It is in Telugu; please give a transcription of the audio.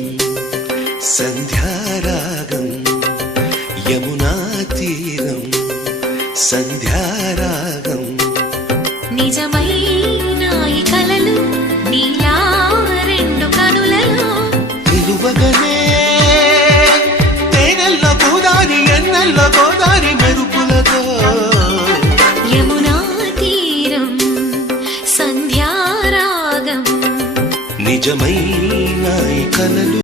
సంధ్యారాగం యమునా తీరం సంధ్యారాగం నిజమైన ఈ కలలు నీలా రెండు కనులలో నిలువగనే తేనెల్ల గోదారి ఎన్నెల్ల గోదారి మెరుపులతో యమునా తీరం సంధ్యారాగం నిజమైన ఈ కలలు